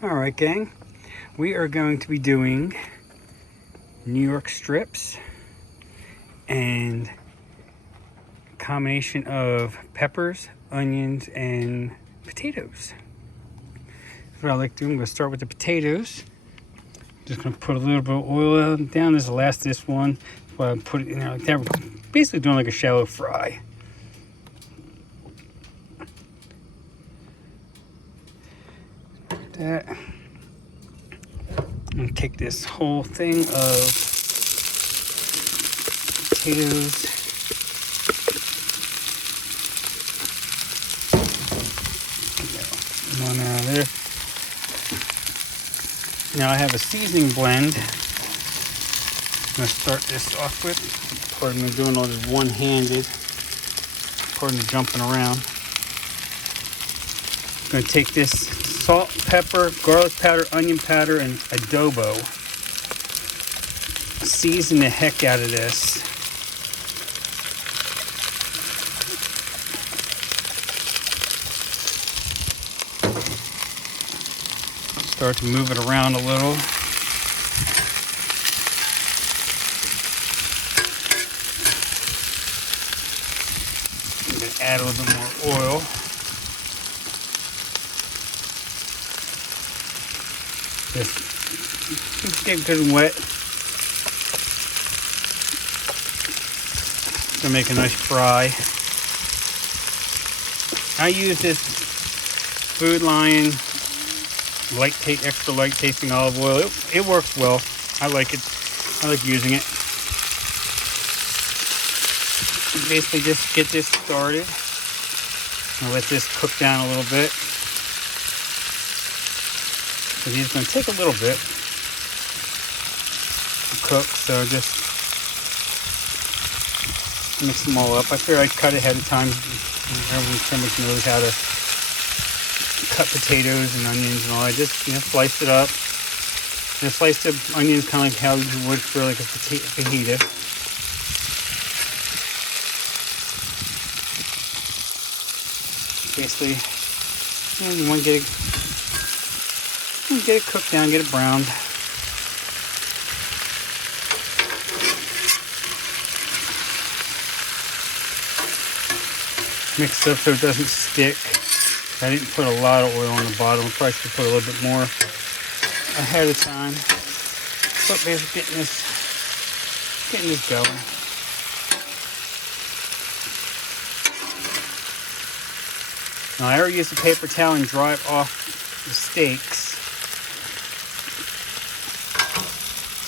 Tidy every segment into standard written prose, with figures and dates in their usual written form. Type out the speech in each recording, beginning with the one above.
Alright gang, we are going to be doing New York strips and a combination of peppers, onions, and potatoes. That's what I like to do. I'm going to start with the potatoes. Just going to put a little bit of oil down. This is the last of this one. But I put it in there like that. We're basically doing like a shallow fry. That. I'm going to take this whole thing of potatoes. One out of there. Now I have a seasoning blend. I'm going to start this off with. Pardon me doing all this one-handed. Pardon the jumping around. I'm going to take this salt, pepper, garlic powder, onion powder, and adobo. Season the heck out of this. Start to move it around a little. I'm going to add a little bit more oil. Just get good and wet. Gonna make a nice fry. I use this Food Lion extra light tasting olive oil. It works well. I like it. I like using it. Basically just get this started. I'll let this cook down a little bit. So these are going to take a little bit to cook, so just mix them all up. I figure I'd cut ahead of time. Everyone pretty much knows how to cut potatoes and onions and all. I just slice it up. And slice the onions kind of like how you would for like a fajita. Basically, you want to get it cooked down, get it browned. Mix it up so it doesn't stick. I didn't put a lot of oil on the bottom. I probably should put a little bit more ahead of time. But basically getting this going. Now I already used a paper towel and dry it off the steaks.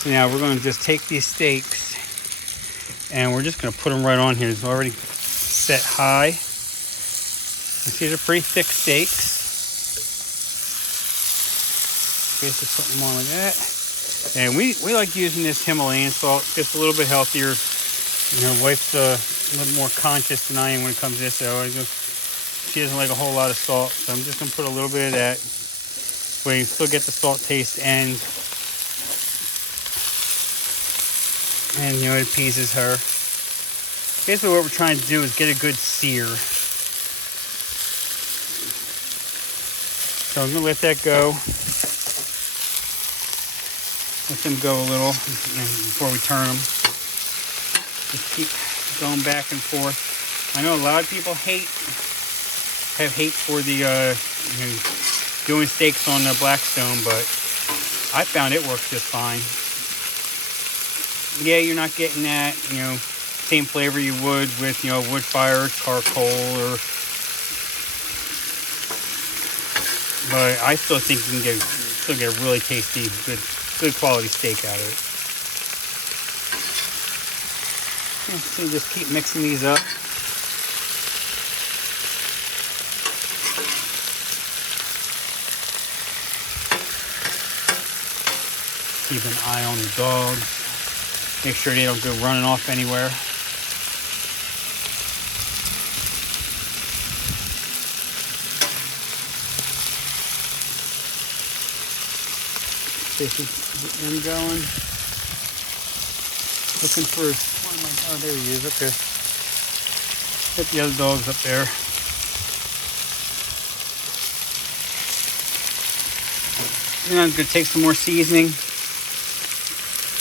So now we're going to just take these steaks and we're just going to put them right on here. It's already set high. These are pretty thick steaks. Basically put them on like that. And we like using this Himalayan salt, just a little bit healthier. Wife's a little more conscious than I am when it comes to this. So she doesn't like a whole lot of salt, so I'm just going to put a little bit of that. Where you still get the salt taste and it appeases her. Basically what we're trying to do is get a good sear. So I'm going to let that go. Let them go a little before we turn them. Just keep going back and forth. I know a lot of people have hate for the doing steaks on the Blackstone, but I found it works just fine. Yeah, you're not getting that, same flavor you would with, wood fire, charcoal, but I still think you can get a really tasty, good quality steak out of it. So just keep mixing these up. Keep an eye on the dogs. Make sure they don't go running off anywhere. Basically getting them going. Looking for one of my, oh there he is, okay. Get the other dogs up there. You know, I'm gonna take some more seasoning,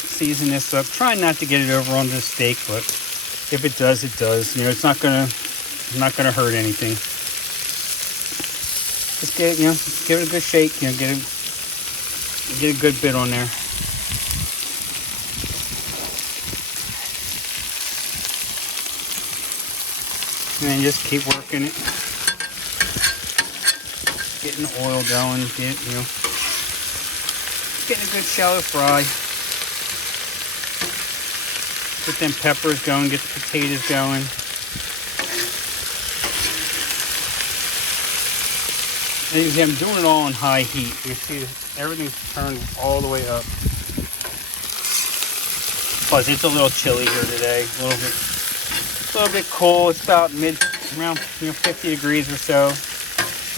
season this up. Try not to get it over onto the steak, but if it does, it does. You know, it's not gonna hurt anything. Just give it a good shake. You know, get a good bit on there. And then just keep working it. Getting the oil going, getting a good shallow fry. Get them peppers going, get the potatoes going. And you see, I'm doing it all on high heat. You see everything's turned all the way up. Plus, it's a little chilly here today. A little bit cool. It's about around 50 degrees or so. A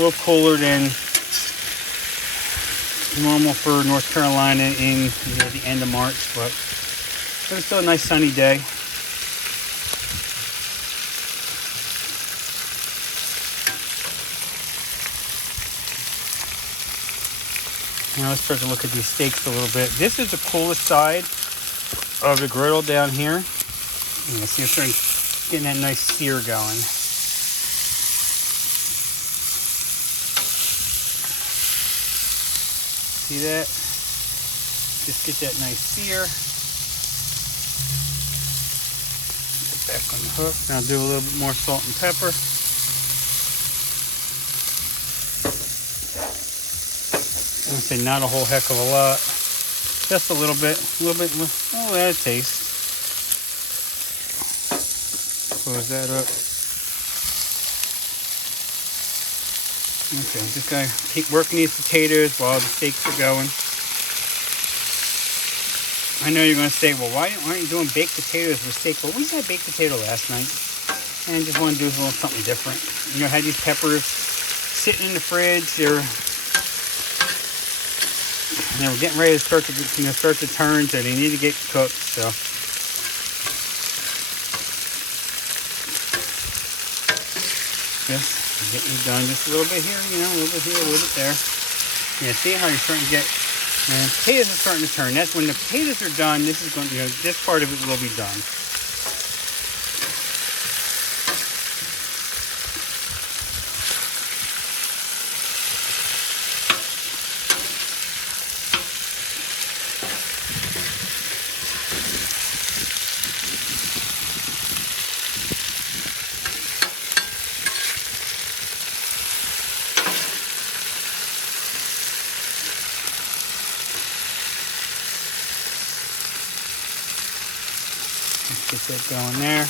little cooler than normal for North Carolina in the end of March, but it was still a nice sunny day. Now let's start to look at these steaks a little bit. This is the coolest side of the griddle down here. You see, I'm starting getting that nice sear going. See that? Just get that nice sear. Get back on the hook. Now do a little bit more salt and pepper. I'm gonna say not a whole heck of a lot, just a little bit, oh, add a taste. Close that up. Okay, just gotta keep working these potatoes while the steaks are going. I know you're gonna say, well, why aren't you doing baked potatoes with steak? Well, we just had baked potato last night, and I just want to do a little something different. You know, I had these peppers sitting in the fridge. They were getting ready to start to turn, so they need to get cooked. So just getting it done just a little bit here, a little bit here, a little bit there. Yeah, see how you're starting to get, potatoes are starting to turn. That's when the potatoes are done. This is going, this part of it will be done. Get that going there.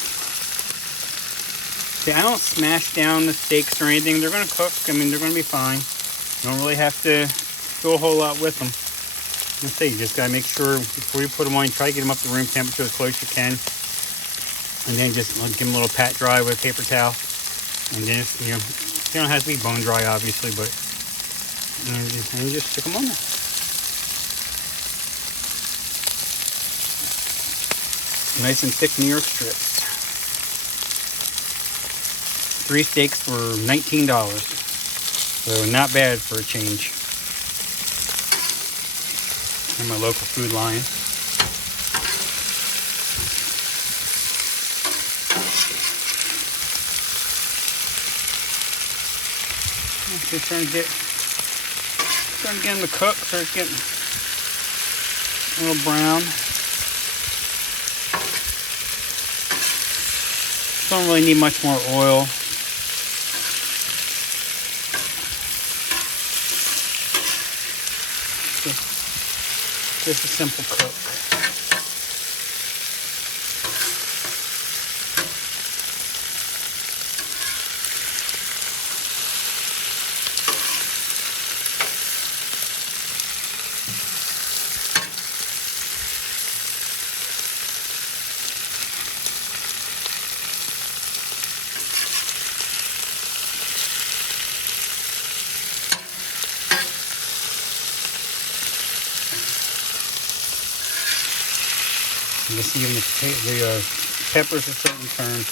See, I don't smash down the steaks or anything. They're going to cook. I mean, they're going to be fine. You don't really have to do a whole lot with them. Let's say you just got to make sure before you put them on, you try to get them up to room temperature as close as you can. And then just give them a little pat dry with a paper towel. And then, they don't have to be bone dry, obviously, but and just stick them on there. Nice and thick New York strips. 3 steaks for $19. So not bad for a change. And my local Food Lion. Just trying to get them to cook, start getting a little brown. Don't really need much more oil. Just a simple cook. You see even the peppers are starting to turn.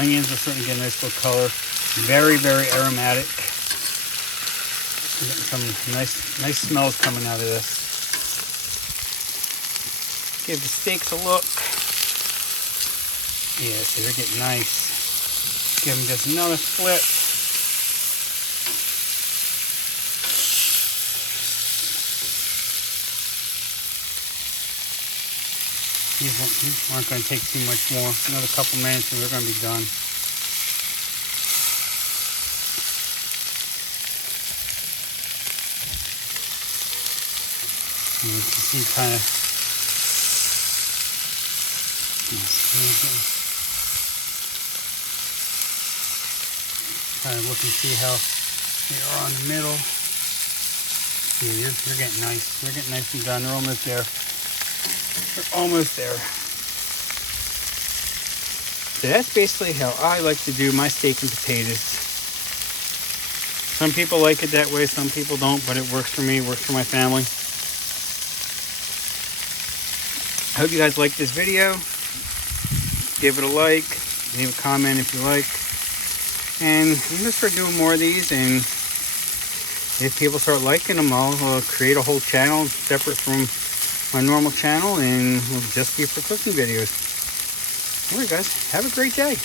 Onions are starting to get a nice little color. Very, very aromatic. Getting some nice smells coming out of this. Give the steaks a look. Yeah, see, they're getting nice. Give them just another flip. These aren't going to take too much more. Another couple minutes and we're going to be done. And you can see kind of look and see how they are on the middle. See, they're getting nice. They're getting nice and done. They're almost there. They're almost there. So that's basically how I like to do my steak and potatoes. Some people like it that way, some people don't, but it works for me, works for my family. I hope you guys like this video. Give it a like, leave a comment if you like. And I'm just for doing more of these, and if people start liking them, I'll create a whole channel separate from my normal channel, and will just be for cooking videos. Alright guys, have a great day.